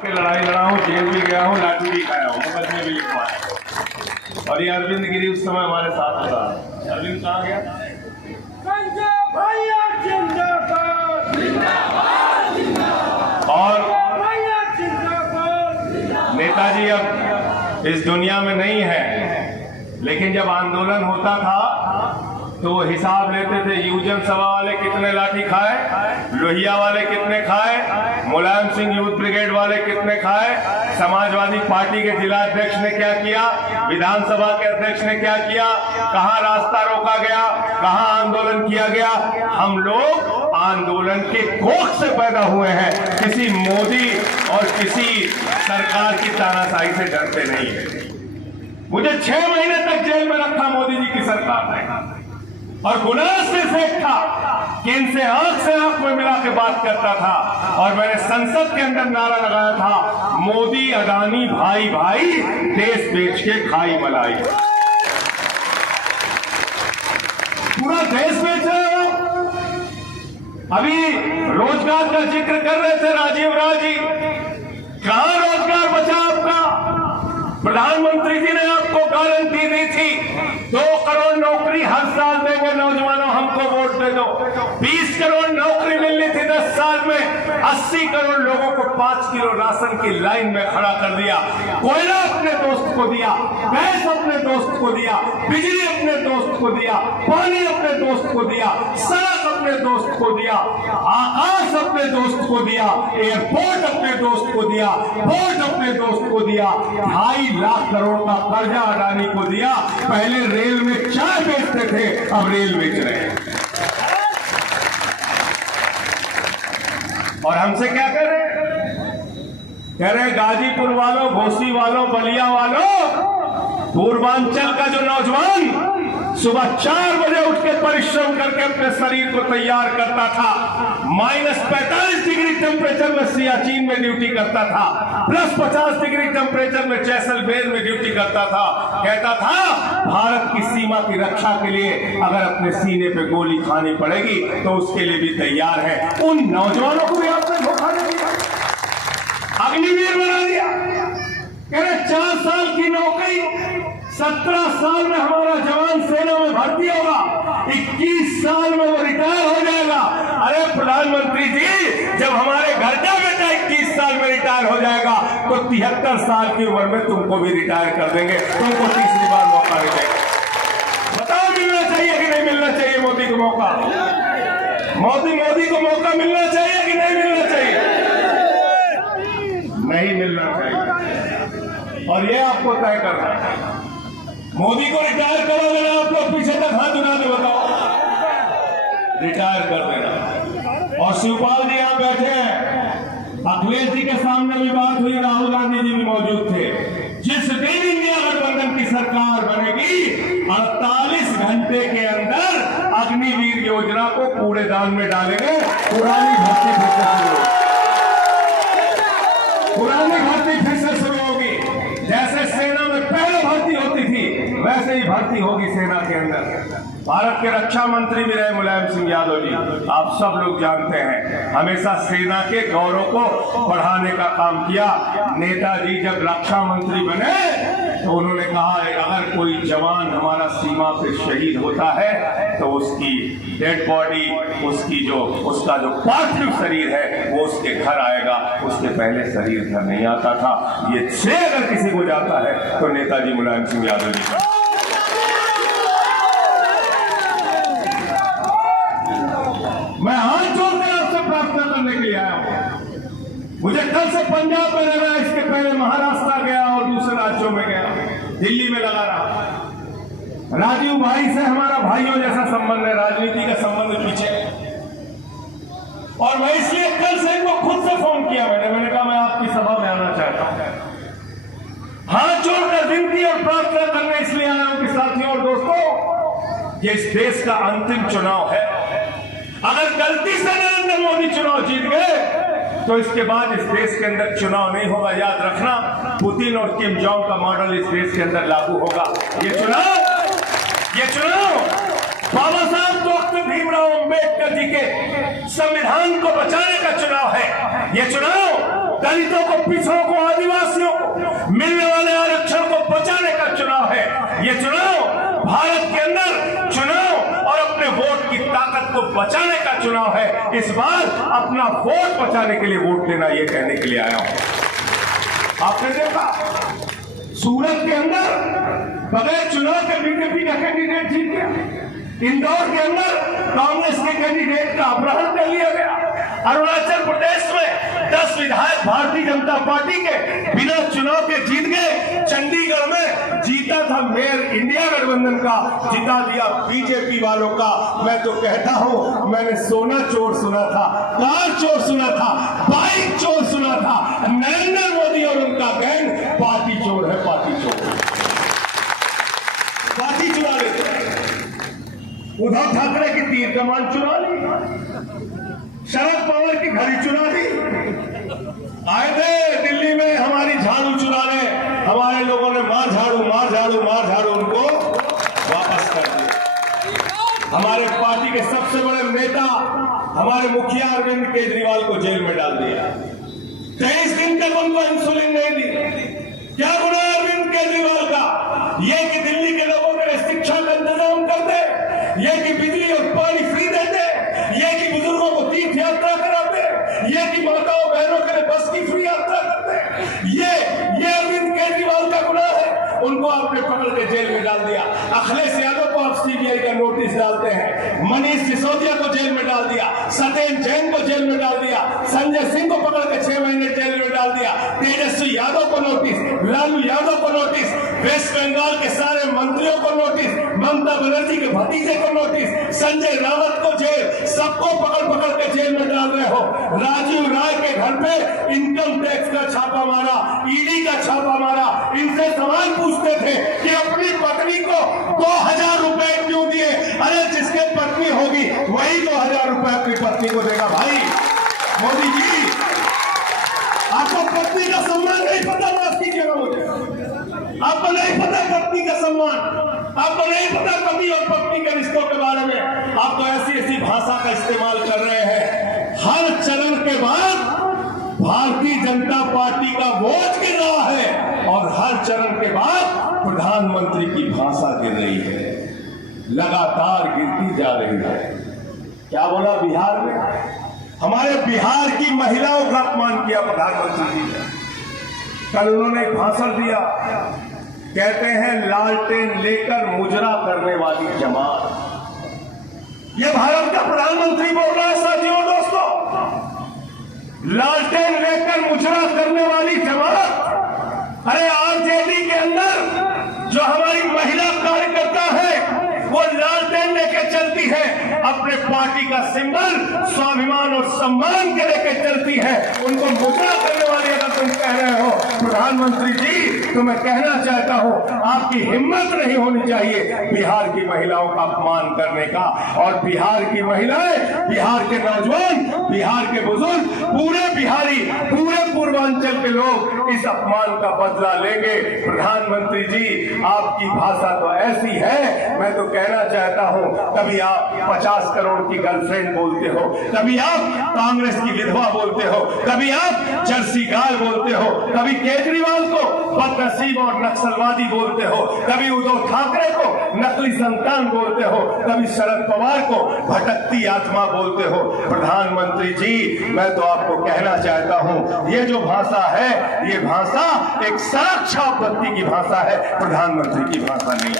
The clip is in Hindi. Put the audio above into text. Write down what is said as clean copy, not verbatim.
लड़ाई लड़ा हूँ, जेल भी गया हूँ, लाठी भी खाया हूँ, मुकदमे भी लिखवाए। और ये अरविंद गिरी उस समय हमारे साथ होता है। अरविंद कहाँ गया? और नेताजी अब इस दुनिया में नहीं है, लेकिन जब आंदोलन होता था तो वो हिसाब लेते थे, यूजन सभा वाले कितने लाठी खाए, लोहिया वाले कितने खाए, मुलायम सिंह यूथ ब्रिगेड वाले कितने खाए, समाजवादी पार्टी के जिला अध्यक्ष ने क्या किया, विधानसभा के अध्यक्ष ने क्या किया, कहां रास्ता रोका गया, कहां आंदोलन किया गया। हम लोग आंदोलन के कोख से पैदा हुए हैं, किसी मोदी और किसी सरकार की तानाशाही से डरते नहीं है। मुझे 6 महीने तक जेल में रखा मोदी जी की सरकार ने, और गुनाह सिर्फ एक था कि इनसे आंख से आंख में मिला के बात करता था। और मैंने संसद के अंदर नारा लगाया था, मोदी अडानी भाई भाई, देश बेच के खाई मलाई। पूरा देश बेच रहे हो। अभी रोजगार का जिक्र कर रहे थे राजीव राज जी, कहां रोजगार बचा आपका? प्रधानमंत्री जी ने आपको गारंटी दी थी 2 करोड़ नौकरी हर साल देंगे नौजवानों, हमको वोट दे दो। 20 करोड़ नौकरी मिलनी थी 10 साल में, 80 करोड़ लोगों को 5 किलो राशन की लाइन में खड़ा कर दिया। कोयला अपने दोस्त को दिया, गैस अपने दोस्त को दिया, बिजली अपने दोस्त को दिया, पानी अपने दोस्त को दिया, सड़क अपने दोस्त को दिया, आकाश अपने दोस्त को दिया, एयरपोर्ट अपने दोस्त को दिया, पोर्ट अपने दोस्त को दिया। 2.5 लाख करोड़ का कर्जा अडानी को दिया। पहले रेल में चाय बेचते थे, अब रेल बेच रहे हैं। और हमसे क्या कह रहे हैं? कह रहे गाजीपुर वालों, घोसी वालों, बलिया वालों, पूर्वांचल का जो नौजवान सुबह 4 बजे उठ के परिश्रम करके अपने शरीर को तैयार करता था, -45 डिग्री टेम्परेचर में सियाचिन में ड्यूटी करता था, +50 डिग्री टेम्परेचर में जैसलमेर में ड्यूटी करता था, कहता था भारत की सीमा की रक्षा के लिए अगर अपने सीने पे गोली खानी पड़ेगी तो उसके लिए भी तैयार है। उन नौजवानों को भी आपने धोखा दे दिया, अग्निवीर बना दिया। कह रहे 4 साल की नौकरी, 17 साल में हमारा जवान सेना में भर्ती होगा, 21 साल में वो रिटायर हो जाएगा। अरे प्रधानमंत्री जी, जब हमारे घर का बेटा 21 साल में रिटायर हो जाएगा तो 73 साल की उम्र में तुमको भी रिटायर कर देंगे, तुमको तीसरी बार मौका नहीं देंगे। बताओ मिलना चाहिए कि नहीं मिलना चाहिए मोदी को मौका? मोदी को मौका मिलना चाहिए कि नहीं मिलना चाहिए? नहीं मिलना चाहिए। और ये आपको तय करना है। मोदी को रिटायर करो देना, आप लोग पीछे तक हाथ उठा दे, बताओ रिटायर कर देना। और शिवपाल जी यहाँ बैठे हैं, अखिलेश जी के सामने भी बात हुई, राहुल गांधी जी भी मौजूद थे। जिस दिन इंडिया गठबंधन की सरकार बनेगी, 48 घंटे के अंदर अग्निवीर योजना को कूड़ेदान में डालेंगे। पुरानी भर्ती फिर से शुरू होगी। जैसे सेना में पहले भर्ती होती थी, वैसे ही भर्ती होगी सेना के अंदर। भारत के रक्षा मंत्री भी रहे मुलायम सिंह यादव जी, आप सब लोग जानते हैं, हमेशा सेना के गौरव को बढ़ाने का काम किया। नेताजी जब रक्षा मंत्री बने तो उन्होंने कहा अगर कोई जवान हमारा सीमा पे शहीद होता है तो उसकी डेड बॉडी, उसका जो पार्थिव शरीर है वो उसके घर आएगा, उसके पहले शरीर घर नहीं आता था। ये श्रेय अगर किसी को जाता है तो नेताजी मुलायम सिंह यादव जी का। मैं हाथ जोड़कर आपसे प्रार्थना करने के लिए आया हूं। मुझे कल से पंजाब में लगा, इसके पहले महाराष्ट्र गया और दूसरे राज्यों में गया, दिल्ली में लगा रहा। राजीव भाई से हमारा भाइयों जैसा संबंध है, राजनीति का संबंध पीछे। और मैं इसलिए कल से इनको खुद से फोन किया, मैंने कहा मैं आपकी सभा में आना चाहता हूं। हाथ जोड़कर विनती और प्रार्थना करने इसलिए आया हूं कि साथियों और दोस्तों, ये इस देश का अंतिम चुनाव है। अगर गलती से नरेंद्र मोदी चुनाव जीत गए तो इसके बाद इस देश के अंदर चुनाव नहीं होगा। याद रखना, पुतिन और किम जोंग का मॉडल इस देश के अंदर लागू होगा। ये चुनाव बाबा साहब डॉक्टर भीमराव अंबेडकर जी के संविधान को बचाने का चुनाव है। ये चुनाव दलितों को, पिछड़ों को, आदिवासियों को मिलने वाले आरक्षण को बचाने का चुनाव है। ये चुनाव भारत के अंदर चुनाव और अपने वोट की ताकत को बचाने का चुनाव है। इस बार अपना वोट बचाने के लिए वोट देना, ये कहने के लिए आया हूं। आपने देखा सूरत के अंदर बगैर चुनाव के बीजेपी का कैंडिडेट जीत गया। इंदौर के अंदर कांग्रेस के कैंडिडेट का अपहरण कर लिया गया। अरुणाचल प्रदेश में 10 विधायक भारतीय जनता पार्टी के बिना चुनाव के जीत गए। चंडीगढ़ में जीता था मेयर इंडिया गठबंधन का, जिता दिया बीजेपी वालों का। मैं तो कहता हूं, मैंने सोना चोर सुना था, कार चोर सुना था, बाइक चोर सुना था। नरेंद्र मोदी और उनका गैंग पार्टी चोर है, पार्टी चोर, पार्टी चुरा लेते। उद्धव ठाकरे की तीर कमान चुरा ली, शरद पवार की घड़ी चुरा दी। आए थे दिल्ली में हमारी झाड़ू चुराने, हमारे लोगों ने मार झाड़ू मार झाड़ू मार झाड़ू उनको वापस कर दिया। हमारे पार्टी के सबसे बड़े नेता हमारे मुखिया अरविंद केजरीवाल को जेल में डाल दिया। 23 दिन तक उनको इंसुलिन नहीं दी। क्या गुनाह अरविंद केजरीवाल का? यह कि दिल्ली के लोगों के लिए शिक्षा का इंतजाम कर दे, यह कि बिजली और पानी फ्री दे दे, यह कि बुजुर्गों को तीर्थ यात्रा कराते, यह कि माताओं बहनों के लिए बस की फ्री यात्रा करते, ये अरविंद केजरीवाल का गुनाह है। उनको आपने पकड़ के जेल में डाल दिया। अखिलेश यादव को आप सीबीआई का नोटिस डालते हैं, मनीष सिसोदिया को जेल में डाल दिया, सत्येंद्र जैन को जेल में डाल दिया, संजय सिंह को पकड़ के 6 महीने जेल में डाल दिया, तेजस्वी यादव को नोटिस, लालू यादव को नोटिस, वेस्ट बंगाल के सारे मंत्रियों को नोटिस, ममता बनर्जी के भतीजे को नोटिस, संजय रावत को जेल, सबको पकड़ पकड़ के जेल में डाल रहे हो। राजीव राय के घर पे इनकम टैक्स का छापा मारा, ईडी का छापा मारा। इनसे सवाल पूछते थे कि अपनी पत्नी को 2000 रुपए क्यों दिए? अरे जिसके पत्नी होगी वही 2000 रुपए अपनी पत्नी को देगा। भाई मोदी जी, आपको पत्नी का सम्मान नहीं पता? माफ कीजिएगा मुझे, आपको नहीं पता पत्नी का सम्मान, आपको नहीं पता पति और पत्नी के रिश्तों के बारे में। आप तो ऐसी ऐसी भाषा का इस्तेमाल कर रहे हैं। हर चरण के बाद भारतीय जनता पार्टी का वोट गिर रहा है और हर चरण के बाद प्रधानमंत्री की भाषा गिर रही है, लगातार गिरती जा रही है। क्या बोला बिहार में? हमारे बिहार की महिलाओं का अपमान किया प्रधानमंत्री जी ने। कल उन्होंने एक भाषण दिया, कहते हैं लालटेन लेकर मुजरा करने वाली जमात। ये भारत का प्रधानमंत्री बोल रहा है साथियों, दोस्तों, लालटेन लेकर मुजरा करने वाली जमात। अरे आरजेडी के अंदर जो हमारी महिला कार्यकर्ता है वो लालटेन लेके चलती है, अपने पार्टी का सिंबल स्वाभिमान और सम्मान के लेके चलती है। उनको मुजरा करने वाली अगर तुम कह रहे हो प्रधानमंत्री जी, तो मैं कहना चाहता हूं आपकी हिम्मत नहीं होनी चाहिए बिहार की महिलाओं का अपमान करने का। और बिहार की महिलाएं, बिहार के नौजवान, बिहार के बुजुर्ग, पूरे बिहारी, पूरे पूर्वांचल के लोग इस अपमान का बदला लेंगे। प्रधानमंत्री जी, आपकी भाषा तो ऐसी है, मैं तो कहना चाहता हूं, कभी आप 50 करोड़ की गर्लफ्रेंड बोलते हो, कभी आप कांग्रेस की विधवा बोलते हो, कभी आप जर्सी गाय बोलते हो, कभी केजरीवाल को बदनसीब और नक्सलवादी बोलते हो, कभी उद्धव ठाकरे को नकली संतान बोलते हो, कभी शरद पवार को भटकती आत्मा बोलते हो। प्रधानमंत्री जी, मैं तो आपको कहना चाहता हूं, ये जो भाषा है, ये भाषा एक सड़क छाप बत्ती की भाषा है, प्रधानमंत्री की भाषा नहीं।